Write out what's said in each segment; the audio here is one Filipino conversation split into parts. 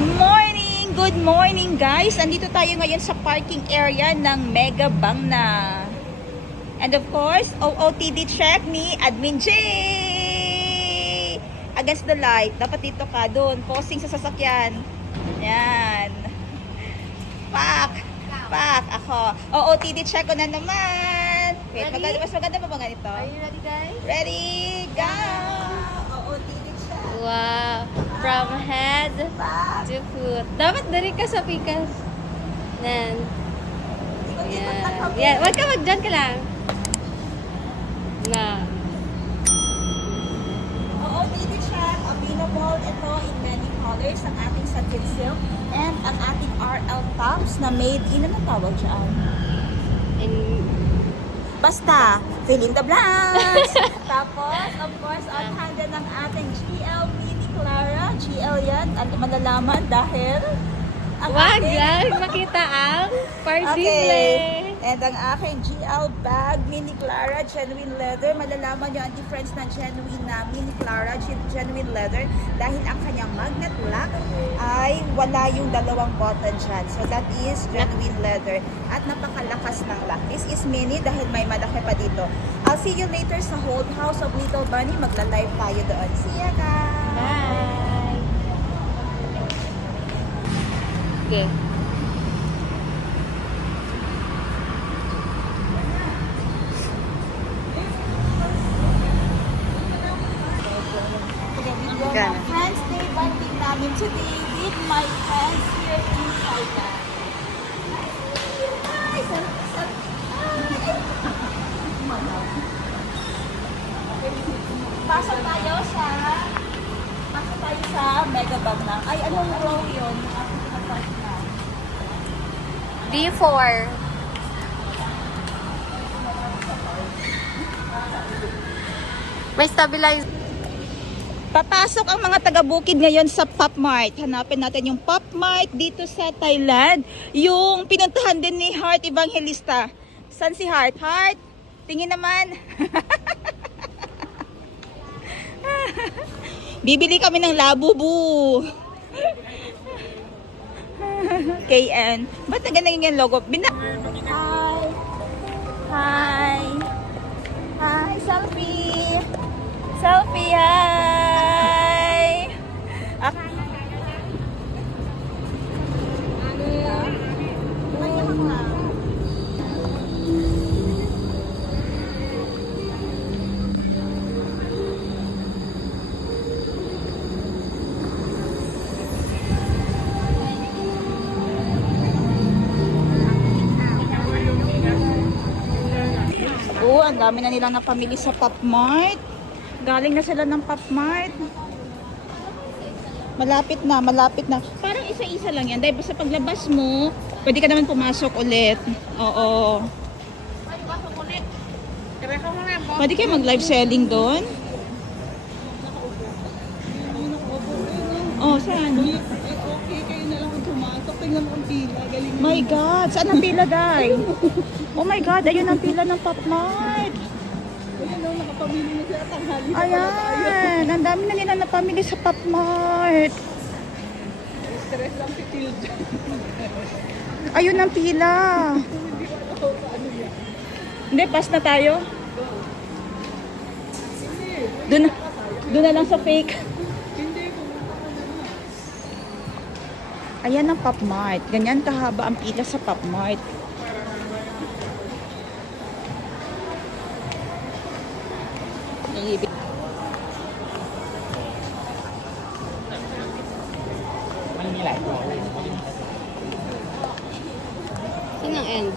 Morning! Good morning guys! Andito tayo ngayon sa parking area ng Mega Bangna. And of course, OOTD check ni Admin J! Against the light. Dapat dito ka doon. Posing sa sasakyan. Yan. Pak! Pak! Ako. OOTD check ko na naman. Wait, mas maganda pa ba ganito? Are you ready, guys? Ready? Go! OOTD check. Wow. From head to foot. Dapat dari ka sa pikas. Nan. Yan. Yan. Huwag ka dyan ka lang. Na. OOTD check. Available ito in many colors. Ang ating satin silk and ang ating RL tops na made in, ano tawag dyan? In Basta, fill in the blanks. Tapos, of course, on hand din ng ating GL Mini Clara. GL yan. At malalaman dahil ang wag ating- yan. Makita ang party Okay. play. And ang aking GL bag, Mini Clara, genuine leather. Malalaman nyo ang difference ng genuine na Mini Clara, genuine leather. Dahil ang kanyang magnet lock ay wala yung dalawang button dyan. So that is genuine leather. At napakalakas ng lock. This is mini dahil may malaki pa dito. I'll see you later sa Hold House of Little Bunny. Magla-live tayo doon. See ya guys! Bye. Okay. Mga friends, day bonding namin today with my friends here in Thailand. Hi! Pasok tayo sa Mega Bangna. Ay, anong row yun? D4. May stabilize. Papasok ang mga taga-bukid ngayon sa Pop Mart. Hanapin natin yung Pop Mart dito sa Thailand. Yung pinuntahan din ni Heart Evangelista. San si Heart? Heart, tingin naman. Bibili kami ng labubu. KN. Ba't na ganun yung logo? Hi. Hi. Hi, selfie. Selfie, hi! Oh, ang dami na nilang napamili sa Pop Mart. Galing na sila ng Pop Mart. Malapit na, malapit na. Parang isa-isa lang yan. Dahil basta paglabas mo, pwede ka naman pumasok ulit. Oo. Pwede kayo mag-live selling doon? Oh, saan? Okay, kayo na lang pumasok. Tingnan mo ang pila. Galing mo. My God, saan ang pila, Day? Oh my God, ayun ang pila ng Pop Mart. Ayun daw, nakapamili na sila tanghali. Ayan, ang dami na nila napamili sa Pop Mart. Stress lang si Tilda. Ayun ang pila. Hindi, pass na tayo. Doon na lang sa fake. Hindi, pumunta ka na. Ayan ang Pop Mart. Ganyan kahaba ang pila sa Pop Mart. Saan ang end?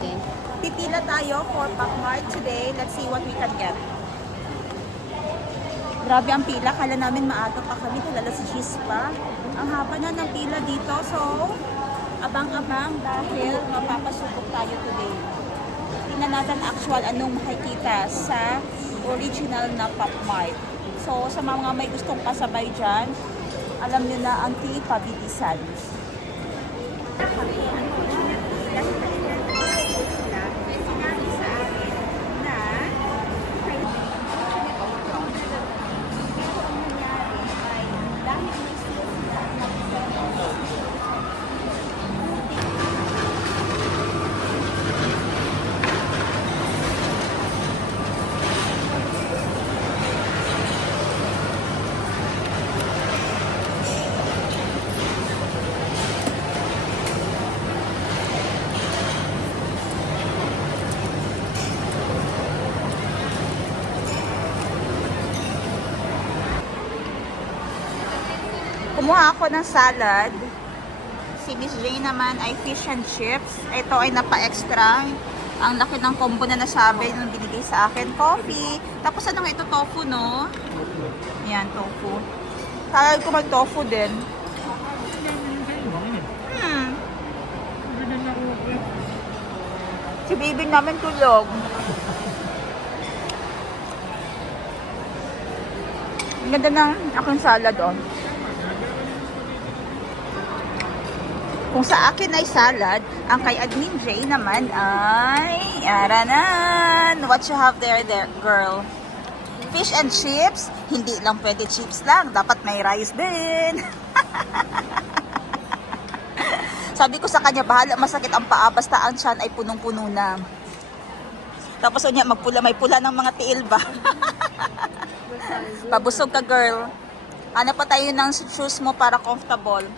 Then. Pipila tayo for Pop Mart today. Let's see what we can get. Grabe ang pila. Kala namin maaga pa kami. Alas 10 pa. Ang haba na ng pila dito. So, abang-abang dahil mapapasubok tayo today. Tingnan natin actual anong makikita sa original na Pop Mart. So, sa mga may gustong pasabay dyan, alam nyo na ang pabitisan. Kumuha ako ng salad. Si Miss J naman ay fish and chips. Ito ay napa-extra. Ang laki ng combo na nasabi nung binigay sa akin. Coffee. Tapos ano nga ito? Tofu, no? Yan, tofu. Kaya ko mag-tofu din. Si baby namin tulog. Ang ganda ng aking salad, oh. Kung sa akin ay salad, ang kay Admin J naman ay aranan. What you have there, girl? Fish and chips. Hindi lang pwede chips lang. Dapat may rice din. Sabi ko sa kanya, bahala masakit ang paa basta ang tiyan ay punong-puno na. Tapos unya magpula, may pula ng mga tiil ba? Pabusog ka, girl. Hanap pa tayo ng shoes mo para comfortable.